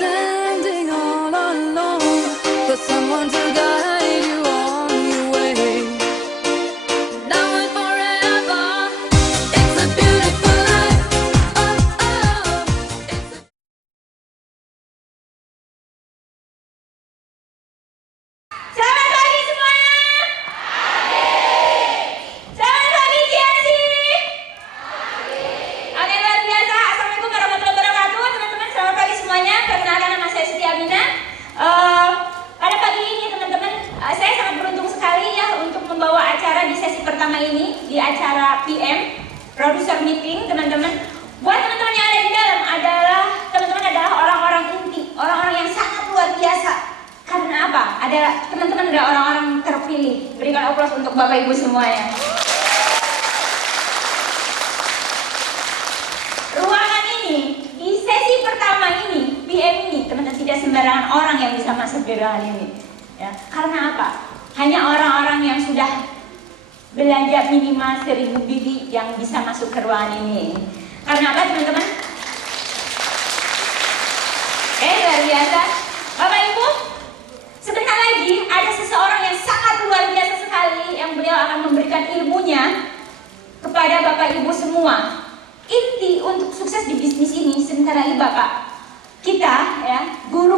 standing all alone, for someone to guide you on your way. Now and forever, it's a beautiful life. Oh, oh, it's a Selamat pagi semuanya. Selamat pagi Cianci. Oke, luar biasa. Assalamualaikum warahmatullahi wabarakatuh. Teman-teman, selamat pagi semuanya. Perkenalkan, nama saya Siti Aminah. Pada pagi ini teman-teman, saya sangat beruntung sekali ya untuk membawa acara di sesi pertama ini, di acara PM Producer Meeting, teman-teman. Buat teman-teman yang ada di dalam teman-teman adalah orang-orang inti, orang-orang yang sangat luar biasa. Karena apa? Teman-teman adalah orang-orang terpilih. Berikan aplaus untuk Bapak Ibu semuanya. Ruangan ini, di sesi pertama ini, PM ini, teman-teman, tidak sembarangan orang yang bisa masuk di ruangan ini. Ya, karena apa? Hanya orang-orang yang sudah belajar minimal 1000 biji yang bisa masuk ke ruangan ini. Karena apa, teman-teman? Luar biasa. Bapak Ibu, sebentar lagi ada seseorang yang sangat luar biasa sekali yang beliau akan memberikan ilmunya kepada Bapak Ibu semua. Inti untuk sukses di bisnis ini sebentar lagi Bapak kita ya, guru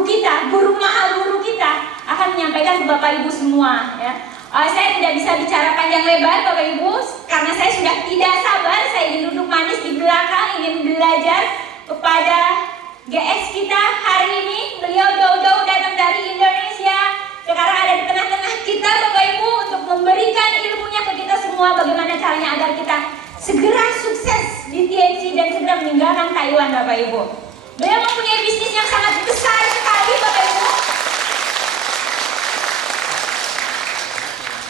mahal guru kita akan menyampaikan ke Bapak Ibu semua ya. Saya tidak bisa bicara panjang lebar Bapak Ibu karena saya sudah tidak sabar, saya ingin duduk manis di belakang, ingin belajar kepada GX kita hari ini. Beliau jauh-jauh datang dari Indonesia, sekarang ada di tengah-tengah kita Bapak Ibu untuk memberikan ilmunya ke kita semua bagaimana caranya agar kita segera sukses di TNC dan segera meninggalkan Taiwan Bapak Ibu. Beliau mempunyai bisnis yang sangat besar sekali Bapak Ibu.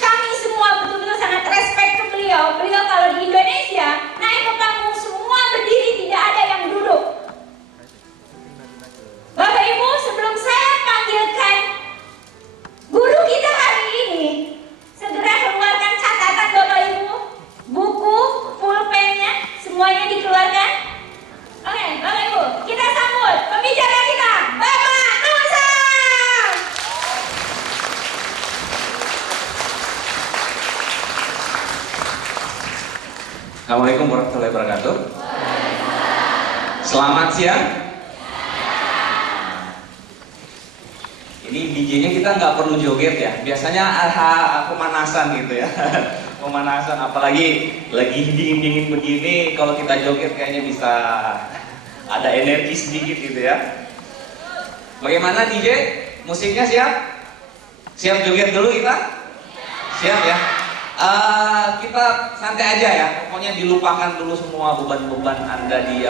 Kami semua betul-betul sangat respect ke beliau. Beliau kalau di Indonesia naik ke panggung semua berdiri, tidak ada yang duduk. Bapak Ibu, sebelum saya panggilkan guru kita hari ini, segera keluarkan catatan Bapak Ibu, buku, pulpennya, semuanya dikeluarkan. Oke, Bapak Ibu, kita sambut pembicara kita, Bapak Nusa. Assalamualaikum warahmatullahi wabarakatuh. Selamat siang. Ini DJ-nya kita nggak perlu joget ya. Biasanya pemanasan gitu ya. Pemanasan, apalagi lagi dingin-dingin begini, kalau kita joget kayaknya bisa ada energi sedikit gitu ya. Bagaimana DJ? Musiknya siap? Siap joget dulu kita? Siap ya? Kita santai aja ya. Pokoknya dilupakan dulu semua beban-beban Anda di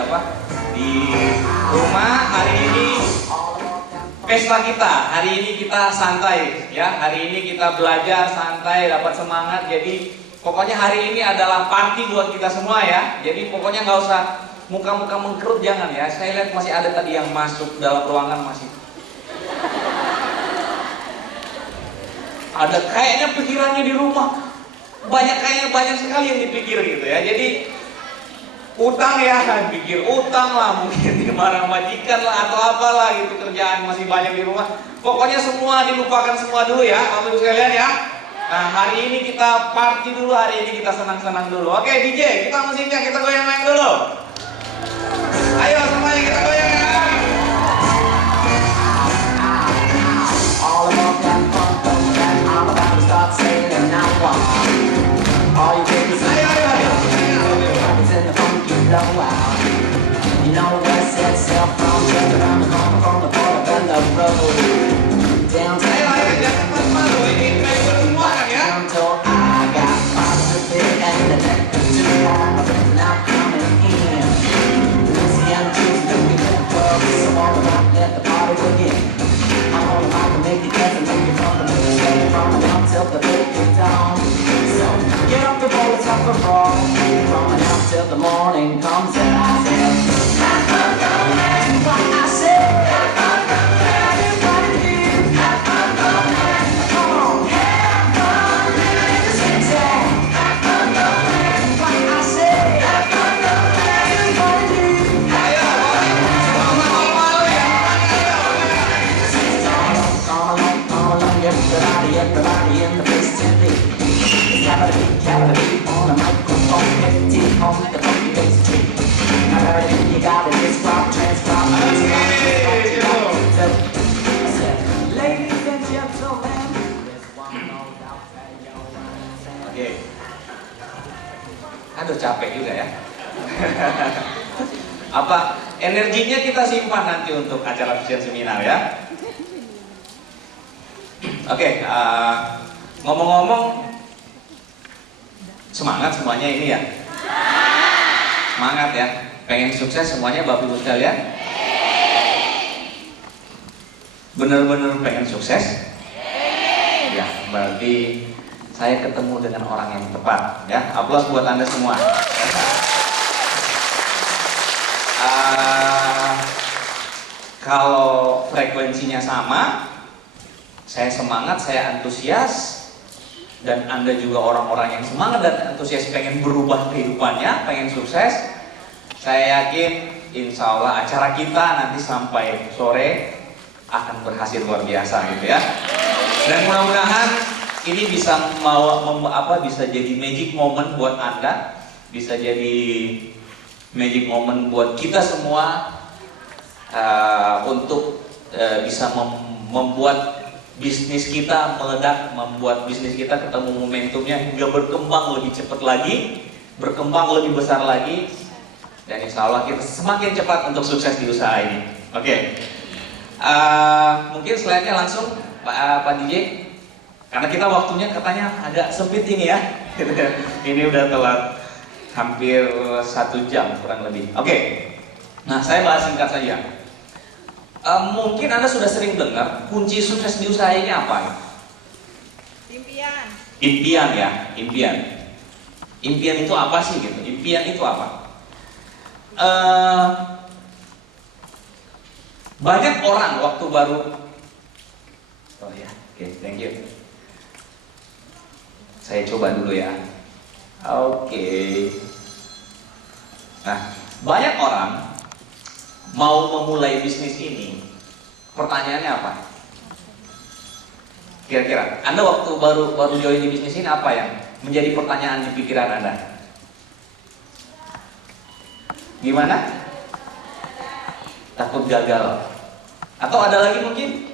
rumah. Hari ini pesta kita, hari ini kita santai ya. Hari ini kita belajar santai, dapat semangat. Jadi pokoknya hari ini adalah party buat kita semua ya. Jadi pokoknya nggak usah muka-muka mengkerut, jangan ya. Saya lihat masih ada tadi yang masuk dalam ruangan masih ada kayaknya pikirannya di rumah banyak sekali yang dipikir gitu ya. Jadi utang ya, pikir utang lah, mungkin dimarah majikan lah atau apalah gitu, kerjaan masih banyak di rumah. Pokoknya semua dilupakan semua dulu ya, Bapak Ibu sekalian ya. Nah, hari ini kita party dulu, hari ini kita senang-senang dulu. Oke DJ, kita musiknya kita goyang-goyang dulu. Ayo semuanya kita goyang ya. You know what's that cell phone just around the corner from the Portobello Road. Downtown, until I got positive and the neck too long, now coming in. Louisiana Jews looking at the club, so all about let the party begin. I'm all about to make you dance and make you from the moon, stay from now till the break of dawn. So get up before it's up for brawl, from now till the morning comes and I said, what I said, everybody Energinya kita simpan nanti untuk acara vision seminar ya. Oke, ngomong-ngomong, semangat semuanya ini ya. Semangat ya, pengen sukses semuanya Bapak Ibu sekalian. Bener-bener pengen sukses? Ya, berarti saya ketemu dengan orang yang tepat ya. Aplaus buat Anda semua. Kalau frekuensinya sama, saya semangat, saya antusias, dan Anda juga orang-orang yang semangat dan antusias pengen berubah kehidupannya, pengen sukses, saya yakin insya Allah acara kita nanti sampai sore akan berhasil luar biasa gitu ya. Dan mudah-mudahan ini bisa bisa jadi magic moment buat Anda, bisa jadi magic moment buat kita semua untuk bisa membuat bisnis kita meledak, membuat bisnis kita ketemu momentumnya hingga berkembang lebih cepat lagi, berkembang lebih besar lagi, dan insya Allah kita semakin cepat untuk sukses di usaha ini. Oke. Mungkin slide-nya langsung Pak DJ, karena kita waktunya katanya agak sempit ini ya. Ini udah telat hampir 1 jam kurang lebih. Oke. Nah, saya bahas singkat saja. Mungkin Anda sudah sering dengar kunci sukses di usaha ini apa? Impian. Impian ya, impian. Impian itu apa sih gitu? Impian itu apa? Banyak orang waktu baru. Oh ya, oke, thank you. Saya coba dulu ya. Oke. Nah, banyak orang mau memulai bisnis ini, pertanyaannya apa? Kira-kira, Anda waktu baru join di bisnis ini apa yang menjadi pertanyaan di pikiran Anda? Gimana? Takut gagal? Atau ada lagi mungkin?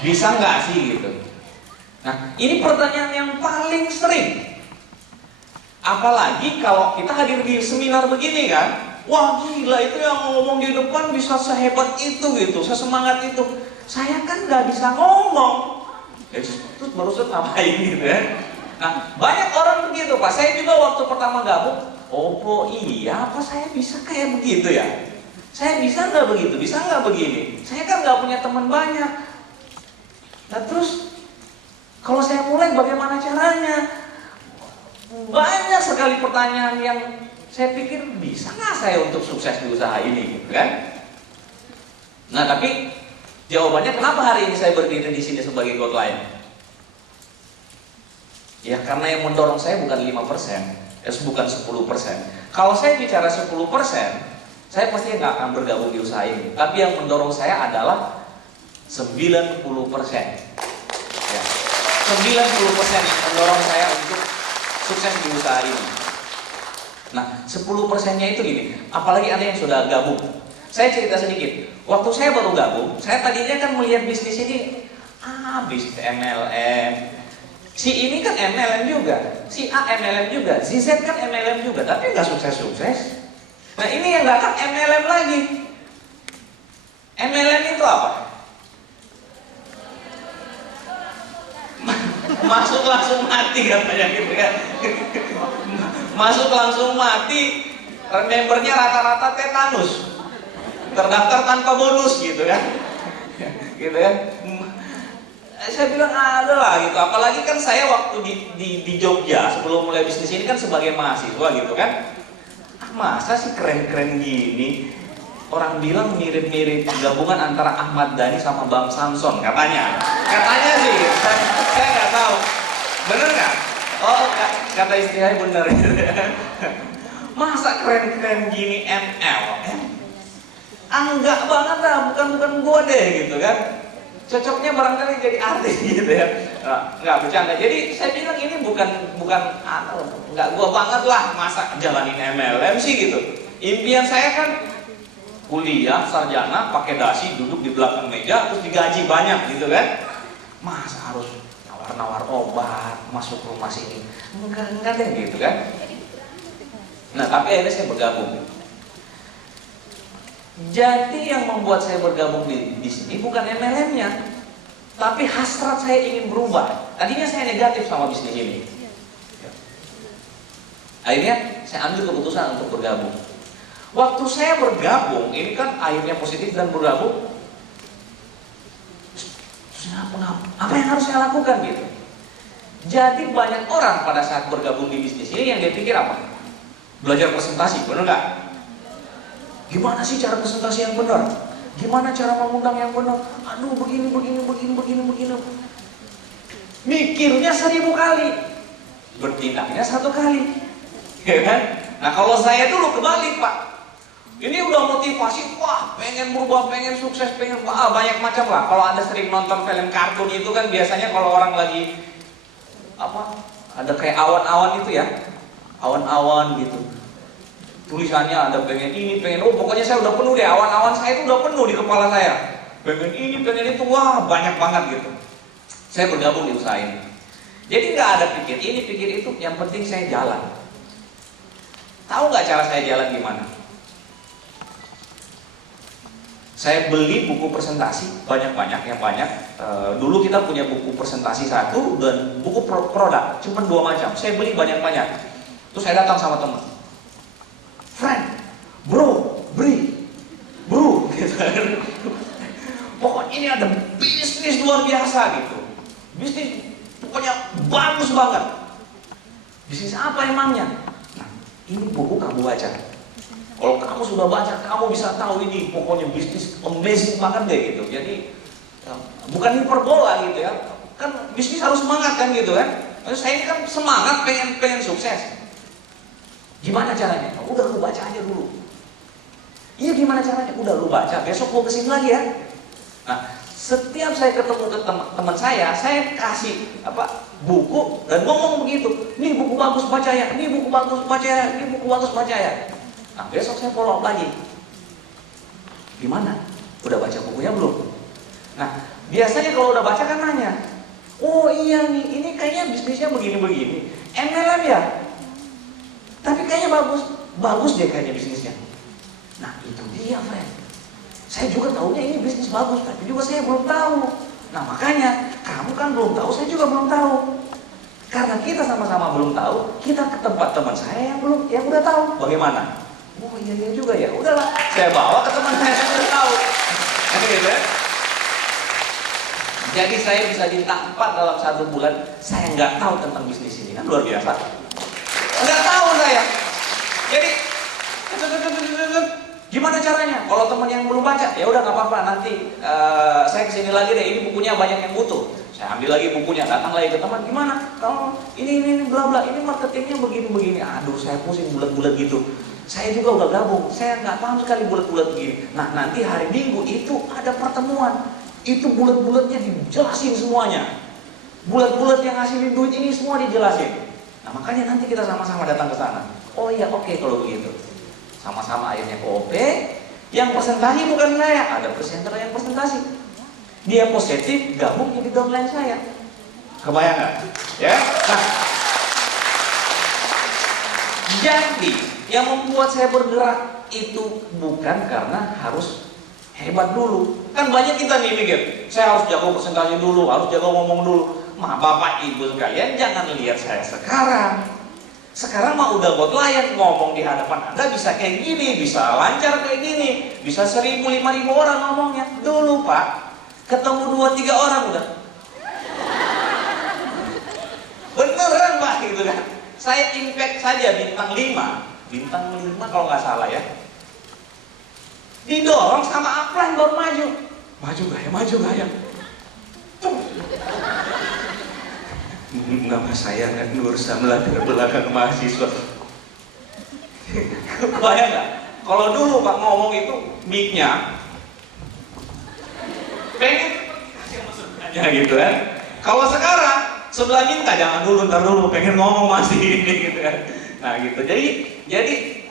Bisa nggak sih gitu? Nah, ini pertanyaan yang paling sering. Apalagi kalau kita hadir di seminar begini kan? Wah gila, itu yang ngomong di depan bisa sehebat itu gitu, sesemangat itu. Saya kan nggak bisa ngomong. Terus barusan ngapain gitu ya? Nah, banyak orang begitu Pak. Saya juga waktu pertama gabung, oh iya apa saya bisa kayak begitu ya? Saya bisa nggak begitu? Bisa nggak begini? Saya kan nggak punya teman banyak. Nah terus, kalau saya mulai bagaimana caranya? Banyak sekali pertanyaan yang saya pikir bisa nggak saya untuk sukses di usaha ini, gitu kan? Nah tapi jawabannya kenapa hari ini saya berdiri di sini sebagai Godline? Ya karena yang mendorong saya bukan 5%, bukan 10%. Kalau saya bicara 10%, saya pasti nggak akan bergabung di usaha ini. Tapi yang mendorong saya adalah 90%. Ya, 90% mendorong saya untuk sukses di usaha ini. Nah, 10%-nya itu gini, apalagi Anda yang sudah gabung. Saya cerita sedikit. Waktu saya baru gabung, saya tadinya kan melihat bisnis ini, bisnis MLM. Si ini kan MLM juga, si A MLM juga, si Z kan MLM juga, tapi nggak sukses-sukses. Nah, ini yang datang MLM lagi. MLM itu apa? Masuk langsung mati katanya gitu kan. Masuk langsung mati, membernya rata-rata tetanus, terdaftar tanpa bonus gitu kan. Gitu kan. Saya bilang ada lah gitu, apalagi kan saya waktu di Jogja sebelum mulai bisnis ini kan sebagai mahasiswa gitu kan. Masa sih keren-keren gini? Orang bilang mirip-mirip gabungan antara Ahmad Dhani sama Bang Samson katanya. Katanya sih, saya nggak tahu. Bener nggak? Oh, kata istri saya bener. Masa keren-keren gini MLM? Enggak banget lah, bukan gua deh gitu kan. Cocoknya barangkali jadi artis gitu ya. Nggak bercanda. Jadi saya bilang ini bukan nggak gua banget lah masa jalanin MLM sih gitu. Impian saya kan kuliah sarjana pakai dasi duduk di belakang meja terus digaji banyak gitu kan. Masa harus nawar-nawar obat masuk rumah sini? Enggak deh gitu kan. Nah tapi akhirnya saya bergabung. Jadi yang membuat saya bergabung di sini bukan MLM-nya, tapi hasrat saya ingin berubah. Tadinya saya negatif sama bisnis ini. Akhirnya saya ambil keputusan untuk bergabung. Waktu saya bergabung, ini kan akhirnya positif dan bergabung. Apa yang harus saya lakukan gitu? Jadi banyak orang pada saat bergabung di bisnis ini yang dia pikir apa? Belajar presentasi, benar nggak? Gimana sih cara presentasi yang benar? Gimana cara mengundang yang benar? Aduh, begini. Mikirnya 1000 kali, bertindaknya 1 kali, ya kan? Nah kalau saya dulu kebalik Pak. Ini udah motivasi, wah pengen berubah, pengen sukses, pengen banyak macam lah. Kalau Anda sering nonton film kartun itu kan biasanya kalau orang lagi ada kayak awan-awan itu ya, awan-awan gitu. Tulisannya ada pengen ini, pengen pokoknya saya udah penuh deh, awan-awan saya itu udah penuh di kepala saya. Pengen ini, pengen itu, wah banyak banget gitu. Saya bergabung di usaha ini. Jadi nggak ada pikir ini, pikir itu, yang penting saya jalan. Tahu nggak cara saya jalan gimana? Saya beli buku presentasi banyak-banyak, yang banyak. Dulu kita punya buku presentasi 1 dan buku produk, cuma 2 macam. Saya beli banyak-banyak. Terus saya datang sama teman. Friend, bro, gitu. Pokoknya ini ada bisnis luar biasa gitu. Bisnis pokoknya bagus banget. Bisnis apa emangnya? Nah, ini buku kamu baca. Kalau kamu sudah baca, kamu bisa tahu ini pokoknya bisnis amazing banget deh gitu. Jadi bukan hiperbola gitu ya. Kan bisnis harus semangat kan gitu kan. Terus saya ini kan semangat pengen sukses. Gimana caranya? Udah lu baca aja dulu. Iya gimana caranya? Udah lu baca, besok gua kesini lagi ya. Nah, setiap saya ketemu teman saya kasih buku dan ngomong begitu. Nih buku bagus baca ya, nih buku bagus baca ya, nih buku bagus baca ya. Nah, besok saya follow up lagi. Gimana? Udah baca bukunya belum? Nah, biasanya kalau udah baca kan nanya, oh iya nih, ini kayaknya bisnisnya begini-begini. MLM ya? Tapi kayaknya bagus deh kayaknya bisnisnya. Nah, itu dia, friend. Saya juga tahunya ini bisnis bagus, tapi juga saya belum tahu. Nah, makanya kamu kan belum tahu, saya juga belum tahu. Karena kita sama-sama belum tahu, kita ke tempat teman saya yang udah tahu. Bagaimana? Oh iya juga ya, udahlah, saya bawa ke teman saya yang udah tahu. Gitu. Jadi saya bisa ditangkap dalam 1 bulan, saya nggak tahu tentang bisnis ini, kan luar biasa. Nggak tahu saya. Jadi gimana caranya? Kalau teman yang belum baca, ya udah nggak apa-apa, nanti saya kesini lagi deh. Ini bukunya banyak yang butuh. Saya ambil lagi bukunya, datang lagi ke teman. Gimana? Kalau ini bla bla, ini marketingnya begini. Aduh, saya pusing bulat-bulat gitu. Saya juga udah gabung, saya nggak paham sekali bulat-bulat begini. Nah, nanti hari Minggu itu ada pertemuan. Itu bulat-bulatnya dijelasin semuanya. Bulat-bulat yang ngasilin duit ini semua dijelasin. Nah, makanya nanti kita sama-sama datang ke sana. Oh iya, oke kalau begitu. Sama-sama akhirnya ke OP. Yang presentasi bukan saya, ada presenter yang presentasi. Dia positif, gabung jadi downline saya. Kebayang nggak? Ya. Nah, jadi yang membuat saya bergerak itu bukan karena harus hebat dulu. Kan banyak kita nih mikir, saya harus jago presentasi dulu, harus jago ngomong dulu. Bapak ibu sekalian jangan lihat saya sekarang. Sekarang mah udah buat layan, ngomong di hadapan Anda bisa kayak gini, bisa lancar kayak gini, bisa 1000, 5000 orang ngomongnya. Dulu Pak, ketemu 2-3 orang udah. Beneran Pak gitu kan. Saya impact saja bintang 5 kalau nggak salah ya. Didorong sama upline baru maju. Maju gak ya? Nama saya kan Nur Samlah dari belakang mahasiswa. Kebayang nggak? Kalau dulu Pak ngomong itu mic-nya pengen kasih masukannya gitu kan. Kalau sekarang sebelah minta jangan dulu, ntar dulu pengen ngomong masih ini gitu kan. Nah gitu. Jadi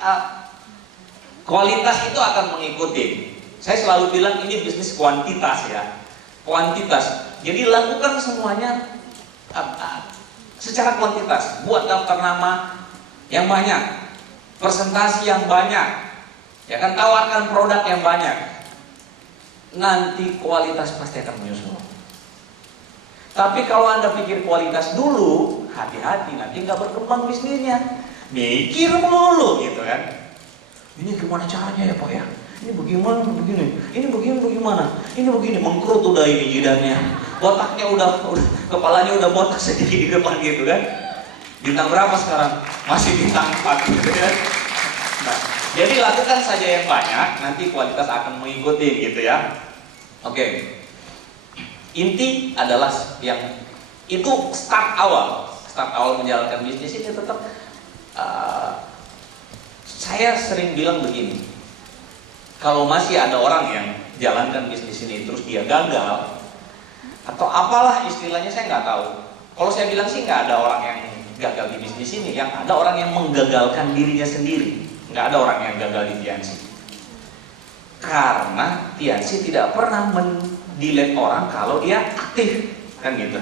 kualitas itu akan mengikuti. Saya selalu bilang ini bisnis kuantitas ya. Kuantitas. Jadi lakukan semuanya secara kuantitas. Buat daftar nama yang banyak, presentasi yang banyak, Ya kan, tawarkan produk yang banyak. Nanti kualitas pasti akan menyusul. Tapi kalau Anda pikir kualitas dulu, hati-hati, nanti nggak berkembang bisnisnya. Mikir melulu gitu kan. Ini gimana caranya ya Pak ya? Ini bagaimana begini? Ini begini bagaimana? Ini begini, mengkerut udah ini jidannya. Botaknya udah kepalanya udah botak sedikit di depan gitu kan. Bintang berapa sekarang? Masih bintang 4 gitu kan. Nah, jadi lakukan saja yang banyak, nanti kualitas akan mengikuti gitu ya. Oke. Inti adalah yang itu start awal menjalankan bisnis ini tetap saya sering bilang begini. Kalau masih ada orang yang jalankan bisnis ini terus dia gagal atau apalah istilahnya saya nggak tahu. Kalau saya bilang sih nggak ada orang yang gagal di bisnis ini, yang ada orang yang menggagalkan dirinya sendiri. Nggak ada orang yang gagal di Tiansi. Karena Tiansi tidak pernah mendelete orang kalau dia aktif, kan gitu.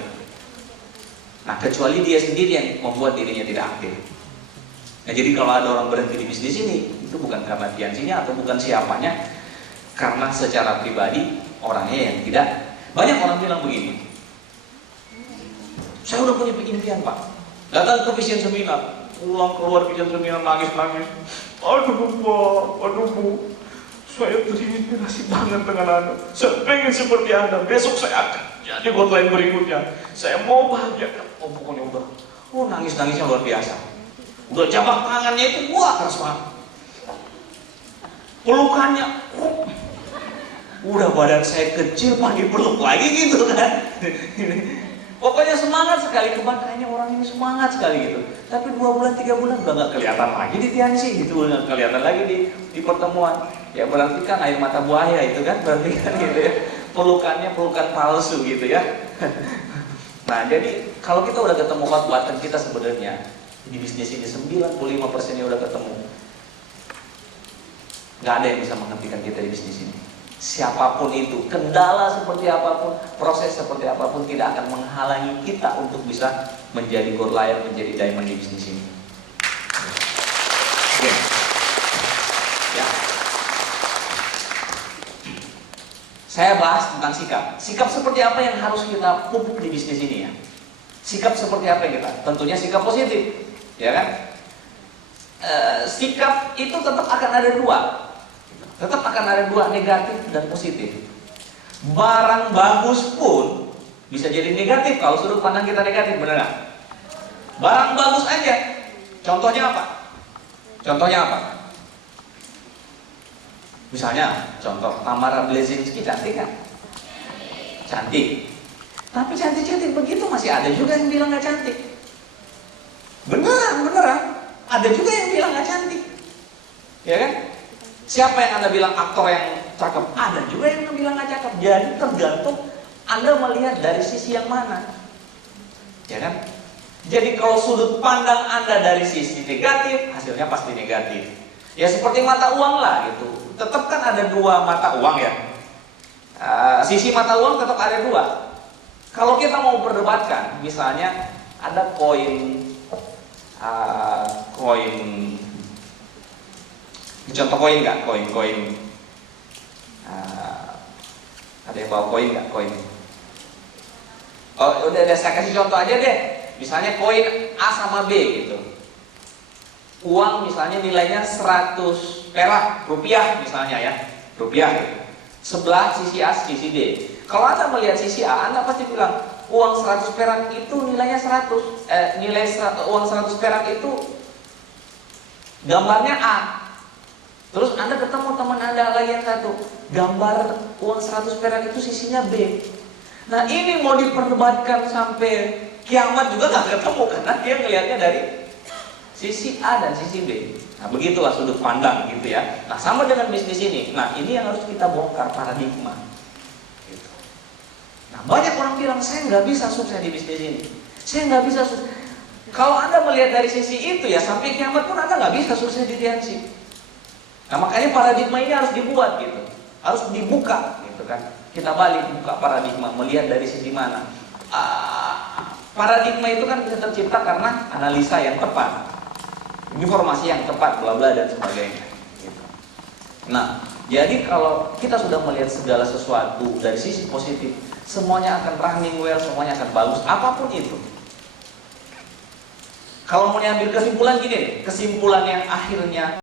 Nah, kecuali dia sendiri yang membuat dirinya tidak aktif. Nah, jadi kalau ada orang berhenti di bisnis ini, itu bukan karena Tiansinya atau bukan siapanya, karena secara pribadi orangnya yang tidak. Banyak orang bilang begini, saya udah punya impian Pak, datang ke vision seminar, pulang keluar vision seminar nangis-nangis. Aduh Pak, aduh Bu, saya terinspirasi banget dengan Anda. Saya pengen seperti Anda. Besok saya akan jadi hotline berikutnya. Saya mau bahagia. Oh pokoknya udah. Oh nangis-nangisnya luar biasa. Udah jabat tangannya itu wah keras banget. Pelukannya, udah badan saya kecil Pak dipeluk lagi gitu kan. Pokoknya semangat sekali, kebanggaannya orang ini semangat sekali gitu. Tapi 2 bulan 3 bulan udah nggak kelihatan lagi di Tiansi gitu, nggak kelihatan lagi di pertemuan. Ya berarti kan air mata buaya itu kan, berarti kan gitu ya. Pelukannya pelukan palsu gitu ya. Nah jadi kalau kita udah ketemu hot button kita sebenarnya di bisnis ini 95%-nya udah ketemu. Nggak ada yang bisa menghentikan kita di bisnis ini. Siapapun itu, kendala seperti apapun, proses seperti apapun tidak akan menghalangi kita untuk bisa menjadi gold layer, menjadi diamond di bisnis ini. Oke. Ya. Saya bahas tentang sikap. Sikap seperti apa yang harus kita pupuk di bisnis ini ya? Sikap seperti apa kita? Tentunya sikap positif, ya kan? Sikap itu tetap akan ada dua. Tetap akan ada dua, negatif dan positif. Barang bagus pun bisa jadi negatif kalau sudut pandang kita negatif, benar nggak? Barang bagus aja. Contohnya apa? Contohnya apa? Misalnya, contoh Tamara Blazinski cantik kan? Cantik. Tapi cantik-cantik begitu masih ada juga yang bilang nggak cantik. Beneran. Ada juga yang bilang nggak cantik. Ya kan? Siapa yang Anda bilang aktor yang cakep? Ada juga yang bilang nggak cakep. Jadi tergantung Anda melihat dari sisi yang mana, ya kan? Jadi kalau sudut pandang Anda dari sisi negatif, hasilnya pasti negatif. Ya seperti mata uang lah gitu. Tetap kan ada dua mata uang ya. Sisi mata uang tetap ada dua. Kalau kita mau perdebatkan, misalnya ada koin contoh koin nggak? Koin. Ada yang bawa koin nggak? Koin. Oh, udah saya kasih contoh aja deh. Misalnya koin A sama B gitu. Uang misalnya nilainya 100 perak rupiah misalnya ya. Rupiah gitu. Sebelah sisi A, sisi D. Kalau Anda melihat sisi A, Anda pasti bilang uang 100 perak itu nilainya 100. Uang 100 perak itu gambarnya A. Terus Anda ketemu teman Anda lagi yang satu, gambar uang 100 perak itu sisinya B. Nah ini mau diperdebatkan sampai kiamat juga nggak ketemu karena dia ngelihatnya dari sisi A dan sisi B. Nah begitulah sudut pandang gitu ya. Nah sama dengan bisnis ini. Nah ini yang harus kita bongkar paradigma. Gitu. Nah banyak orang bilang saya nggak bisa sukses di bisnis ini. Saya nggak bisa sukses. Kalau Anda melihat dari sisi itu ya sampai kiamat pun Anda nggak bisa sukses di Tiansi. Nah makanya paradigma ini harus dibuat gitu, harus dibuka gitu kan. Kita balik buka paradigma, melihat dari sisi mana. Paradigma itu kan bisa tercipta karena analisa yang tepat, informasi yang tepat, bla bla dan sebagainya. Gitu. Nah, jadi kalau kita sudah melihat segala sesuatu dari sisi positif, semuanya akan running well, semuanya akan bagus, apapun itu. Kalau mau diambil kesimpulan gini, kesimpulan yang akhirnya